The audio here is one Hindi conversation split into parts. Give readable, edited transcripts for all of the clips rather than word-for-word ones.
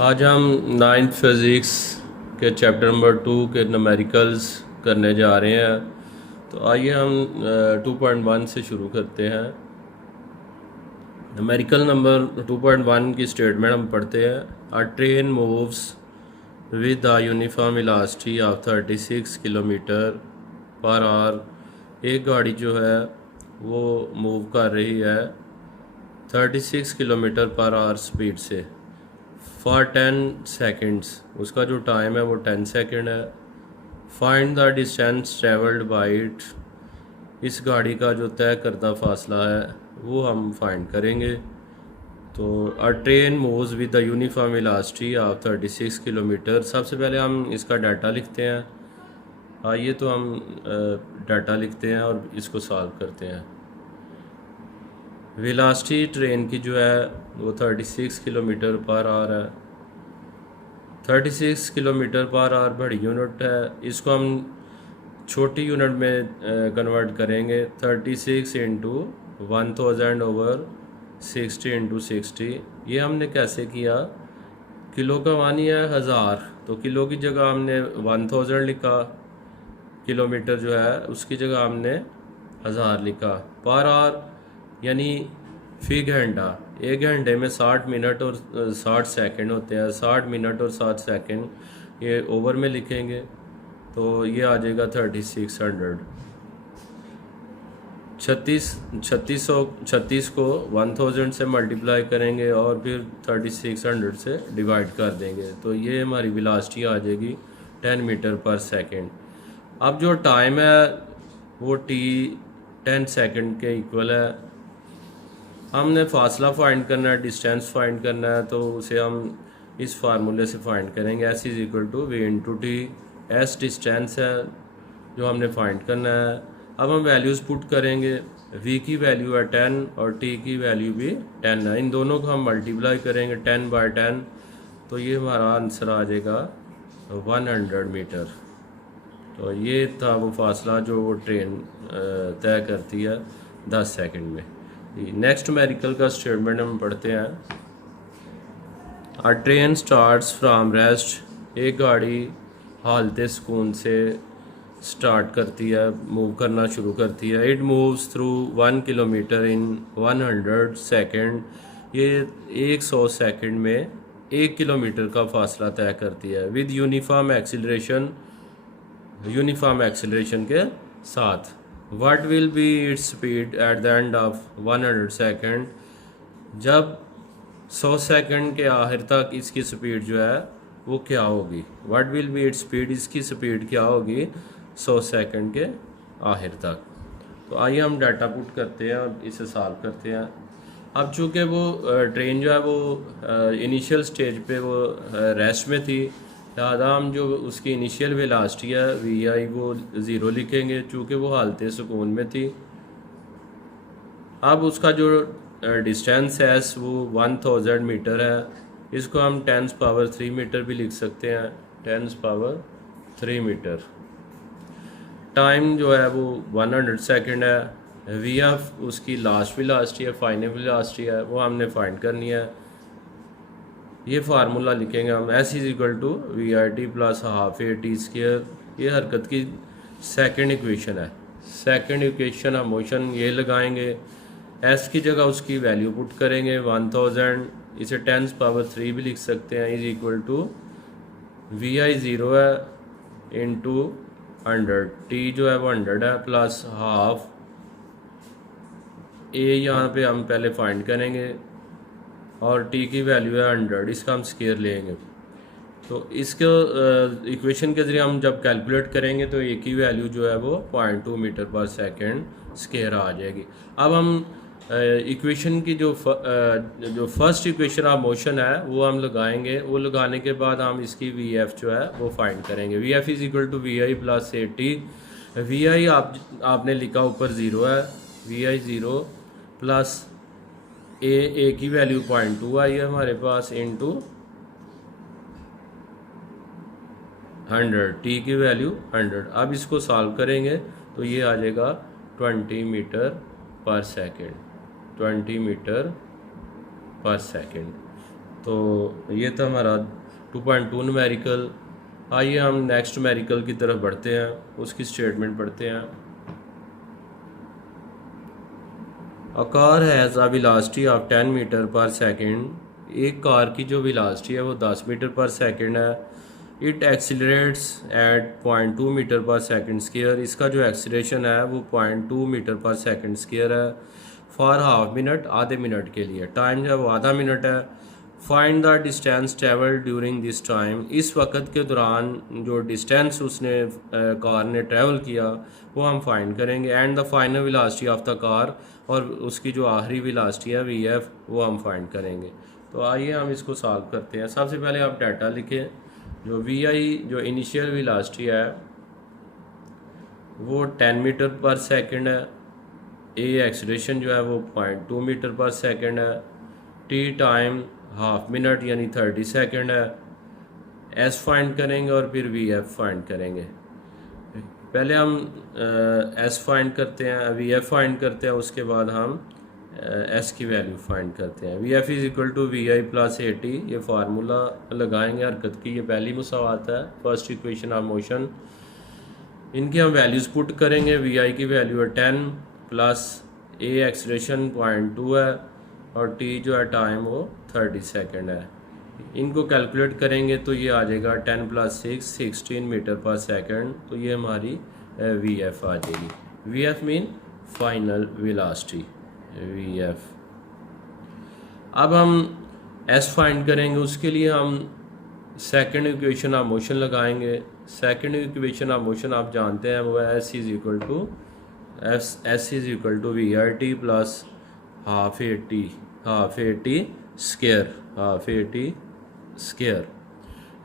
आज हम नाइन्थ फिज़िक्स के चैप्टर नंबर 2 के न्यूमेरिकल्स करने जा रहे हैं। तो आइए हम 2.1 से शुरू करते हैं। न्यूमेरिकल नंबर 2.1 की स्टेटमेंट हम पढ़ते हैं। अ train moves with the uniform velocity of 36 kilometre per hour. एक गाड़ी जो है वो मूव कर रही है 36 किलोमीटर पर आवर स्पीड से फॉर 10 सेकेंड्स। उसका जो टाइम है वो 10 सेकेंड है। Find the distance travelled by it. इस गाड़ी का जो तय करदा फासला है वो हम फाइंड करेंगे। तो अ train moves with the uniform velocity of 36 kilometre. सबसे पहले हम इसका डाटा लिखते हैं। आइए तो हम डाटा लिखते हैं और इसको सॉल्व करते हैं। वेलोसिटी ट्रेन की जो है वो 36 किलोमीटर पर आवर है। 36 किलोमीटर पर आवर बड़ी यूनिट है। इसको हम छोटी यूनिट में कन्वर्ट करेंगे। 36 इंटू 1000 ओवर 60 इंटू 60। ये हमने कैसे किया, किलो का मानी है 1000, तो किलो की जगह हमने 1000 लिखा। किलोमीटर जो है उसकी जगह हमने 1000 लिखा। पर आवर यानी फी घंटा, एक घंटे में 60 मिनट और 60 सेकंड होते हैं। 60 मिनट और 60 सेकंड ये ओवर में लिखेंगे तो ये आ जाएगा 3600। 36 को 1000 से मल्टीप्लाई करेंगे और फिर 3600 से डिवाइड कर देंगे तो ये हमारी वेलोसिटी आ जाएगी 10 मीटर पर सेकंड। अब जो टाइम है वो t 10 सेकंड के इक्वल है। हमने फासला फाइंड करना है, डिस्टेंस फाइंड करना है, तो उसे हम इस फार्मूले से फाइंड करेंगे। s is equal to v into T. S distance है जो हमने फाइंड करना है। अब हम वैल्यूज़ पुट करेंगे। v की वैल्यू है 10 और t की वैल्यू भी 10 है। इन दोनों को हम मल्टीप्लाई करेंगे 10 बाई 10, तो ये हमारा आंसर आ जाएगा 100 मीटर। तो ये था वो फासला जो वो ट्रेन तय करती है 10 सेकंड में। नेक्स्ट न्यूमेरिकल का स्टेटमेंट हम पढ़ते हैं। अ ट्रेन स्टार्ट्स फ्राम रेस्ट। एक गाड़ी हालते सुकून से स्टार्ट करती है, मूव करना शुरू करती है। It moves through 1 kilometre in 100 second. ये 100 सेकेंड में 1 किलोमीटर का फासला तय करती है। With uniform acceleration, uniform acceleration के साथ। What will be its speed at the end of 100 second. जब 100 सेकेंड के आखिर तक इसकी स्पीड जो है वो क्या होगी। What will be its speed, इसकी स्पीड क्या होगी 100 सेकेंड के आखिर तक। तो आइए हम डाटा पुट करते हैं और इसे सॉल्व करते हैं। अब चूँकि वो ट्रेन जो है वो इनिशियल स्टेज पे वो रेस्ट में थी, लिहाजा हम जो उसकी इनिशियल वेलोसिटी है vi वो 0 लिखेंगे चूँकि वो हालते सुकून में थी। अब उसका जो डिस्टेंस है वो 1000 मीटर है। इसको हम 10 पावर 3 मीटर भी लिख सकते हैं, 10 पावर 3 मीटर। टाइम जो है वो 100 सेकंड है। वी एफ उसकी लास्ट वेलोसिटी है, फाइनल वेलोसिटी है, वो हमने फाइंड करनी है। ये फार्मूला लिखेंगे हम। s is equal to V I T plus half A T square. ये हरकत की सेकंड इक्वेशन है। सेकंड इक्वेशन हम मोशन ये लगाएंगे। s की जगह उसकी वैल्यू पुट करेंगे 1000, इसे 10 पावर 3 भी लिख सकते हैं। इज इक्वल टू वी आई 0 है इंटू 100, टी जो है वो 100 है प्लस हाफ ए यहाँ पे हम पहले फाइंड करेंगे और t की वैल्यू है 100, इसका हम स्केयर लेंगे। तो इसको इक्वेशन के ज़रिए हम जब कैलकुलेट करेंगे तो a की वैल्यू जो है वो 0.2 मीटर पर सेकंड स्केयर आ जाएगी। अब हम इक्वेशन की जो फर्स्ट इक्वेशन ऑफ मोशन है वो हम लगाएंगे। वो लगाने के बाद हम इसकी वी एफ जो है वो फाइंड करेंगे। V F is equal to V I plus A T. V I आपने लिखा ऊपर 0 है, वी आई 0 प्लस ए की वैल्यू 0.2 आई है हमारे पास इंटू 100, टी की वैल्यू 100। अब इसको सॉल्व करेंगे तो ये आ जाएगा 20 metre per second, 20 metre per second. तो ये था हमारा 2.2 न्यूमेरिकल। आइए हम नेक्स्ट न्यूमेरिकल की तरफ बढ़ते हैं, उसकी स्टेटमेंट पढ़ते हैं। A car has a velocity of 10 metre per second. एक कार की जो वेलोसिटी है वो 10 मीटर पर सेकेंड है। It एक्सीलरेट्स eight 0.2 metre per second square. इसका जो एक्सीलरेशन है वो 0.2 मीटर पर सेकेंड स्क्वायर है। फॉर हाफ मिनट, आधे मिनट के लिए। टाइम जो है वो आधा मिनट है। Find the distance travel during this time. इस वक्त के दौरान जो डिस्टेंस उसने कार ने ट्रैवल किया वो हम फाइंड करेंगे। And the final velocity of the car, और उसकी जो आखिरी वेलोसिटी है VF, वो हम फाइंड करेंगे। तो आइए हम इसको सॉल्व करते हैं। सबसे पहले आप डाटा लिखें। जो VI जो इनिशियल वेलोसिटी है वो 10 मीटर पर सेकंड है। ए एक्सीलरेशन जो है वो 0.2 मीटर पर सेकंड है। टी टाइम हाफ मिनट यानी 30 सेकंड है। एस फाइंड करेंगे और फिर VF फाइंड करेंगे। पहले हम एस फाइंड करते हैं, VF फाइंड करते हैं, उसके बाद हम एस की वैल्यू फाइंड करते हैं। VF is equal to VI plus AT। ये फार्मूला लगाएंगे हरकत की, ये पहली मुसावात है, फर्स्ट इक्वेशन ऑफ मोशन। इनकी हम वैल्यूज़ पुट करेंगे। VI की वैल्यू है 10 प्लस A एक्सीलरेशन 0.2 है और T जो है टाइम वो 30 सेकेंड है। इनको कैलकुलेट करेंगे तो ये आ जाएगा 10 प्लस 6 16 मीटर पर सेकंड। तो ये हमारी VF आ जाएगी। VF mean final velocity, VF। अब हम S फाइंड करेंगे, उसके लिए हम सेकंड इक्वेशन ऑफ मोशन लगाएंगे। सेकंड इक्वेशन ऑफ मोशन आप जानते हैं वो है S is equal to VRT plus half AT square.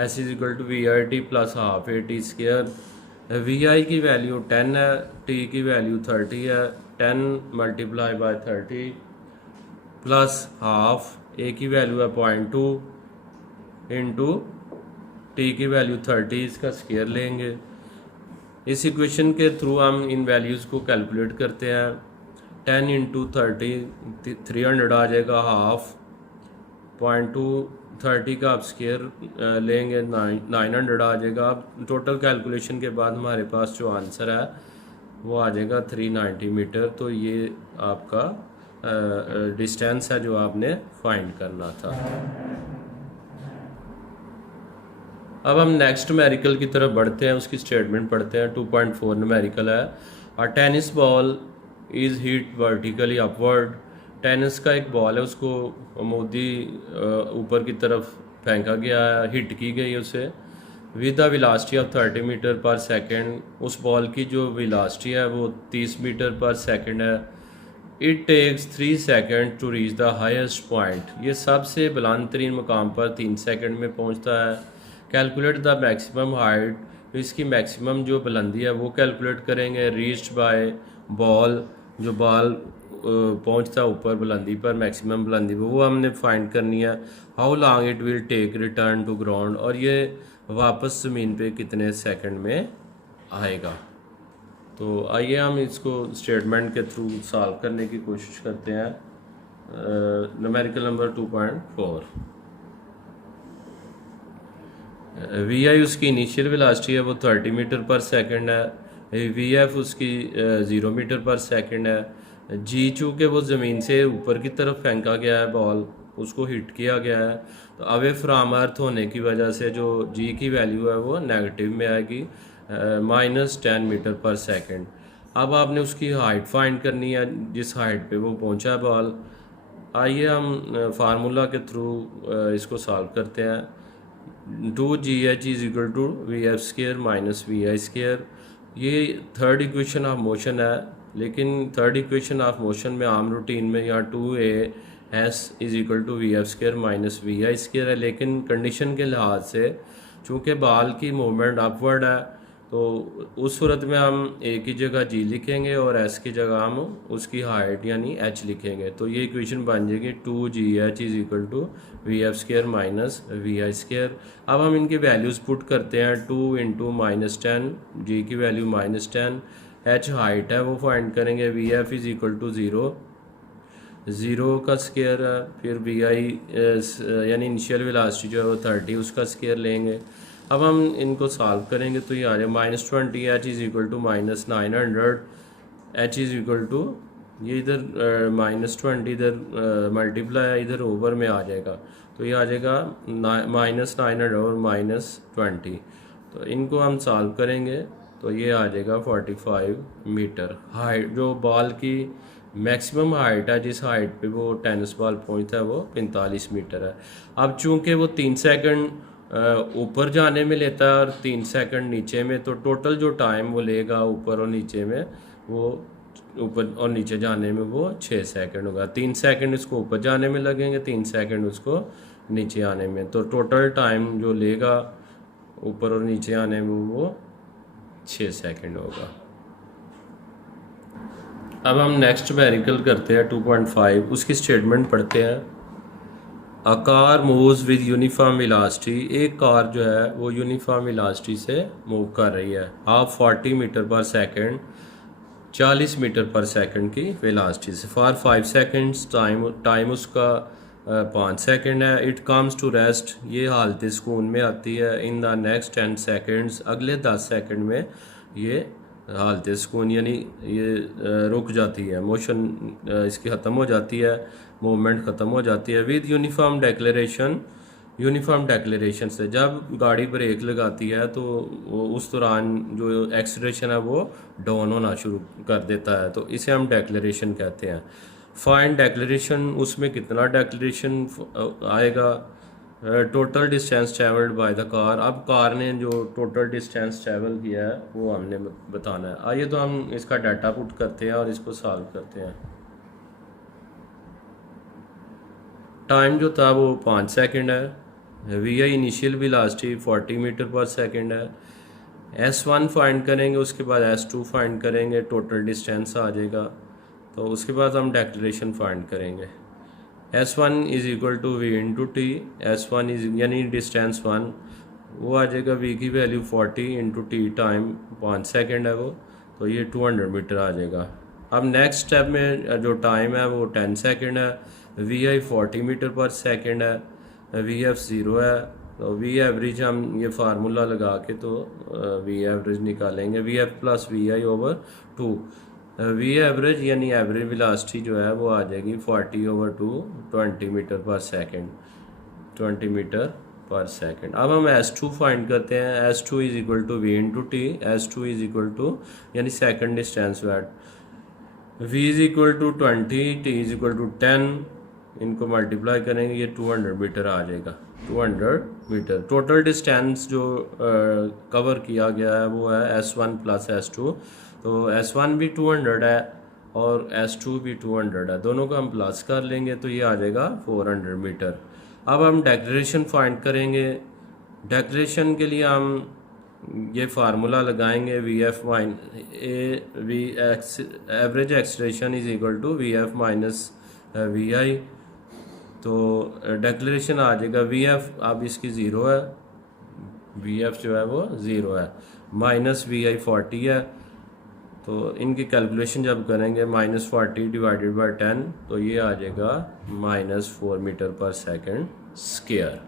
S is equal to VRT plus half AT square. VI की वैल्यू 10 है, T की वैल्यू 30 है। 10 multiply by 30 plus half, A की वैल्यू है 0.2 इंटू T की वैल्यू 30, इसका स्केयर लेंगे। इस इक्वेशन के थ्रू हम इन वैल्यूज़ को कैलकुलेट करते हैं। 10 इंटू 30 300 आ जाएगा। हाफ 0.2 30 का आप स्केयर लेंगे 900 आ जाएगा। अब टोटल कैलकुलेशन के बाद हमारे पास जो आंसर है वो आ जाएगा 390 मीटर। तो ये आपका डिस्टेंस है जो आपने फाइंड करना था। अब हम नेक्स्ट न्यूमेरिकल की तरफ बढ़ते हैं, उसकी स्टेटमेंट पढ़ते हैं। 2.4 न्यूमेरिकल है। और tennis ball is hit vertically upward. Tennis का एक बॉल है, उसको अमूदी ऊपर की तरफ फेंका गया है, हिट की गई उसे with the velocity of 30 metre per second. उस बॉल की जो वेलोसिटी है वो 30 मीटर पर सेकंड है। It takes 3 second to reach the highest point. ये सबसे बुलंद तरीन मुकाम पर 3 सेकंड में पहुंचता है। कैलकुलेट द मैक्सिमम हाइट, इसकी मैक्सिमम जो बुलंदी है वो कैलकुलेट करेंगे। रीच्ड बाय बॉल, जो बॉल पहुंचता ऊपर बुलंदी पर, मैक्सिमम बुलंदी पर, वो हमने फाइंड करनी है। How long it will take return to ground, और ये वापस ज़मीन पे कितने सेकंड में आएगा। तो आइए हम इसको स्टेटमेंट के थ्रू सॉल्व करने की कोशिश करते हैं। Numerical number 2.4। VI उसकी इनिशियल वेलोसिटी है वो 30 मीटर पर सेकंड है। VF उसकी 0 मीटर पर सेकंड है। G चूँकि वो ज़मीन से ऊपर की तरफ फेंका गया है बॉल, उसको हिट किया गया है, तो अवे फ्राम अर्थ होने की वजह से जो G की वैल्यू है वो नेगेटिव में आएगी, -10 मीटर पर सेकंड। अब आपने उसकी हाइट फाइंड करनी है, जिस हाइट पे वो पहुंचा है बॉल। आइए हम फार्मूला के थ्रू इसको सॉल्व करते हैं। 2GH is equal to VF square minus VI square. ये थर्ड इक्वेशन ऑफ मोशन है, लेकिन थर्ड इक्वेशन ऑफ मोशन में आम रूटीन में यहाँ 2AS is equal to VF square minus VI square है। लेकिन कंडीशन के लिहाज से चूँकि बॉल की मूवमेंट अपवर्ड है, तो उस सूरत में हम A की जगह G लिखेंगे और S की जगह हम उसकी हाइट यानी H लिखेंगे। तो ये इक्वेशन बन जाएगी 2GH is equal to VF square minus VI square. अब हम इनकी वैल्यूज़ पुट करते हैं। 2 इंटू -10, G की वैल्यू -10, H हाइट है वो फाइंड करेंगे। VF is equal to 0, zero का स्केयर है, फिर वी आई यानी इनिशियल वेलोसिटी जो है वो 30 उसका स्केयर लेंगे। अब हम इनको सॉल्व करेंगे तो ये आ जाए -20 H is equal to -900 H is equal to ये इधर -20 इधर मल्टीप्लाई इधर ओवर में आ जाएगा, तो ये आ जाएगा -900 और -20। तो इनको हम सॉल्व करेंगे तो ये आ जाएगा 45 मीटर। हाइट जो बॉल की मैक्सिमम हाइट है, जिस हाइट पे वो टेनिस बॉल पहुंचता है, वो 45 मीटर है। अब चूंकि वो 3 सेकंड ऊपर जाने में लेता है और 3 सेकंड नीचे में, तो टोटल जो टाइम वो लेगा ऊपर और नीचे में, वो ऊपर और नीचे जाने में वो 6 सेकंड होगा। 3 सेकंड उसको ऊपर जाने में लगेंगे, 3 सेकंड उसको नीचे आने में, तो टोटल टाइम जो लेगा ऊपर और नीचे आने में वो 6 सेकंड होगा। अब हम नेक्स्ट मेरिकल करते हैं 2.5, उसकी स्टेटमेंट पढ़ते हैं। A car moves with uniform velocity, एक कार जो है वो यूनिफॉर्म वेलोसिटी से मूव कर रही है आप 40 metre per second, 40 metre per second की वेलोसिटी से, फॉर 5 सेकंड्स, टाइम उसका 5 सेकंड है। इट कम्स टू रेस्ट, ये हालत सुकून में आती है। इन द नेक्स्ट 10 सेकंड्स, अगले 10 सेकंड में ये हालत सुकून यानी ये रुक जाती है, मोशन इसकी ख़त्म हो जाती है, मूवमेंट ख़त्म हो जाती है। विद यूनिफॉर्म डेक्लेरेशन से जब गाड़ी ब्रेक लगाती है तो वो उस दौरान जो एक्सीलरेशन है वो डाउन होना शुरू कर देता है, तो इसे हम डेक्लेरेशन कहते हैं। फाइंड डेक्लेरेशन, उसमें कितना डेक्लेरेशन आएगा। Total distance travelled by the car, अब कार ने जो टोटल डिस्टेंस ट्रैवल किया है वो हमने बताना है। आइए तो हम इसका डाटा पुट करते हैं और इसको सॉल्व करते हैं। टाइम जो था वो 5 सेकंड है। V I initial velocity 40 metre per second है। S1 फाइंड करेंगे, उसके बाद S2 फाइंड करेंगे, टोटल डिस्टेंस आ जाएगा। तो उसके बाद हम डेक्लेरेशन फाइंड करेंगे। S1 is equal to V into T. S1 is यानी डिस्टेंस 1 वो आ जाएगा, V की value 40 into T, time 5 second है वो, तो ये 200 मीटर आ जाएगा। अब नेक्स्ट स्टेप में जो टाइम है वो 10 सेकंड है। वी आई 40 मीटर पर सेकंड है, वी एफ 0 है, तो वी एवरेज हम ये फार्मूला लगा के तो वी एवरेज निकालेंगे, V F plus V I over 2। V average यानी एवरेज वेलोसिटी जो है वो आ जाएगी 40/2, 20 metre per second, 20 metre per second. अब हम S2 फाइंड करते हैं। S2 is equal to V into T. S2 is equal to यानी second distance wait, V is equal to 20, T is equal to 10, इनको मल्टीप्लाई करेंगे, ये 200 मीटर आ जाएगा। 200 मीटर टोटल डिस्टेंस जो कवर किया गया है वो है S1 प्लस S2, तो S1 भी 200 है और S2 भी 200 है, दोनों को हम प्लस कर लेंगे तो ये आ जाएगा 400 मीटर। अब हम डेक्लेरेशन फाइंड करेंगे। डेक्लेरेशन के लिए हम ये फार्मूला लगाएंगे, V F minus V average acceleration is equal to V F minus V I, तो डेक्लेरेशन आ जाएगा वी एफ, अब इसकी 0 है, वी एफ जो है वो 0 है, माइनस वी आई 40 है, तो इनकी कैलकुलेशन जब करेंगे -40 डिवाइडेड बाय 10 तो ये आ जाएगा -4 मीटर पर सेकंड स्क्वायर।